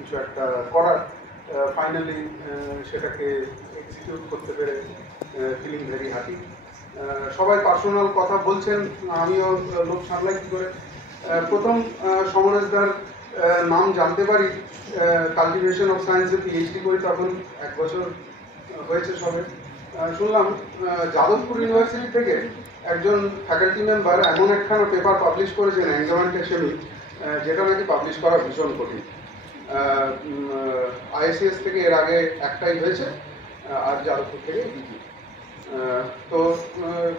কিছু একটা করার, ফাইনালি সেটাকে এক্সিকিউট করতে পেরে ফিলিং ভেরি হ্যাপি। সবাই পার্সোনাল কথা বলছেন, আমিও লোক সামলাই কী করে। প্রথম সমরেশদার নাম জানতে পারি কাল্টিভেশন অফ সায়েন্সে পিএইচডি করি, তখন 1 বছর হয়েছে সবে। শুনলাম যাদবপুর ইউনিভার্সিটি থেকে একজন ফ্যাকাল্টি মেম্বার এমন একখানা পেপার পাবলিশ করেছেন অ্যাংজোম্যান্টেসেমি, যেটা নাকি পাবলিশ করা ভীষণ কঠিন। আইএসএস থেকে এর আগে একটাই হয়েছে, আর যাদবপুর থেকে দ্বিতীয়। তো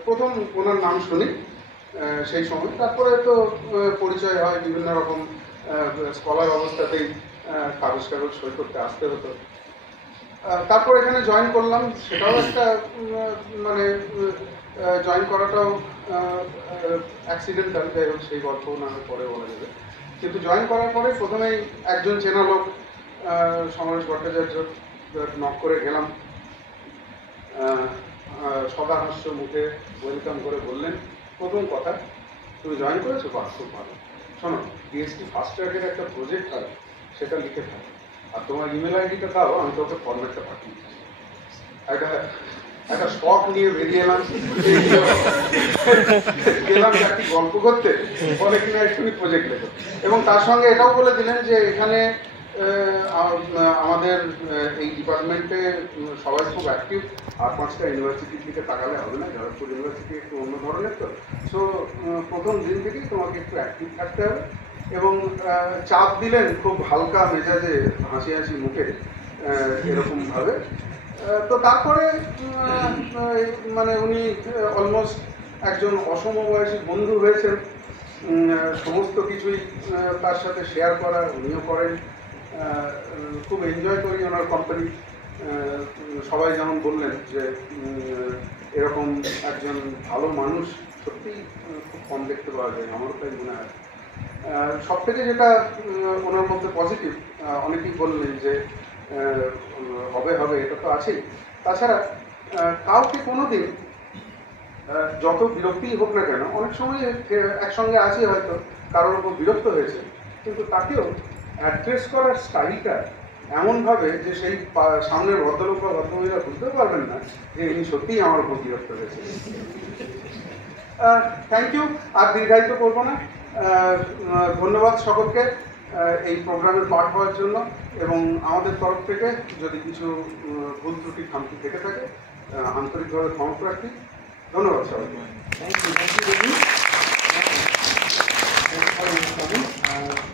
প্রথম ওনার নাম শুনি সেই সময়, তারপরে তো পরিচয় হয় বিভিন্ন রকম স্কলার অবস্থাতেই কাগজ সই করতে আসতে হতো। তারপর এখানে জয়েন করলাম, সেটাও একটা মানে জয়েন করাটাও অ্যাক্সিডেন্টাল, যাই হোক সেই গল্প না পরে বলা যাবে। কিন্তু জয়েন করার পরে প্রথমেই একজন চেনা লোক সমরেশ ভট্টাচার্য নক করে গেলাম, সদাহাস্য মুখে ওয়েলকাম করে বললেন, প্রথম কথা, তুমি জয়েন করেছো? বাহ, খুব ভালো। শোনো, পিএইচডি ফার্স্ট ট্র্যাকের একটা প্রজেক্ট হয়, সেটা লিখে থাকো, আর তোমার ইমেল আইডিটা দাও, আমি তোকে ফরম্যাটটা পাঠিয়ে দিচ্ছি। একটা শখ নিয়ে বেরিয়ে এলাম, গেলাম একটি গল্প করতে, বলে কিনা একটুখানি প্রজেক্ট লেখো। এবং তার সঙ্গে এটাও বলে দিলেন যে এখানে আমাদের এই ডিপার্টমেন্টে সবাই খুব অ্যাক্টিভ, আর 5টা ইউনিভার্সিটির দিকে তাকালে হবে না, যাদবপুর ইউনিভার্সিটি একটু অন্য ধরনের, তো সো প্রথম দিন থেকেই তোমাকে একটু অ্যাক্টিভ থাকতে হবে। এবং চাপ দিলেন খুব হালকা মেজাজে, হাসি হাসি মুখে, এরকমভাবে। তো তারপরে মানে উনি অলমোস্ট একজন অসমবয়সী বন্ধু হয়েছেন, সমস্ত কিছুই তার সাথে শেয়ার করা উনিও করেন। খুব এনজয় করি ওনার কোম্পানি। সবাই যেমন বললেন যে এরকম একজন ভালো মানুষ সত্যিই খুব কম দেখতে পাওয়া যায়, আমারও তাই মনে হয়। সব থেকে যেটা ওনার মধ্যে পজিটিভ, অনেকেই বললেন যে হবে হবে, এটা তো আছেই। তাছাড়া কাউকে কোনোদিন যত বিরক্তিই হোক না কেন, অনেক সময় একসঙ্গে আছে হয়তো কারোর উপর বিরক্ত হয়েছে, কিন্তু তাকেও অ্যাড্রেস করার স্টাইলটা এমনভাবে যে সেই সামনের ভদ্রলোক বা ভদ্রমহিলা বুঝতেও পারবেন না যে ইনি সত্যিই আমার উপর বিরক্ত হয়েছে। থ্যাংক ইউ, আর দীর্ঘায়িত করবো না। ধন্যবাদ সকলকে এই প্রোগ্রামের পার্ট হওয়ার জন্য, এবং আমাদের তরফ থেকে যদি কিছু ভুল ত্রুটি খামতি থেকে থাকে আন্তরিকভাবে ক্ষমা প্রার্থী। ধন্যবাদ সবাইকে। Thank you.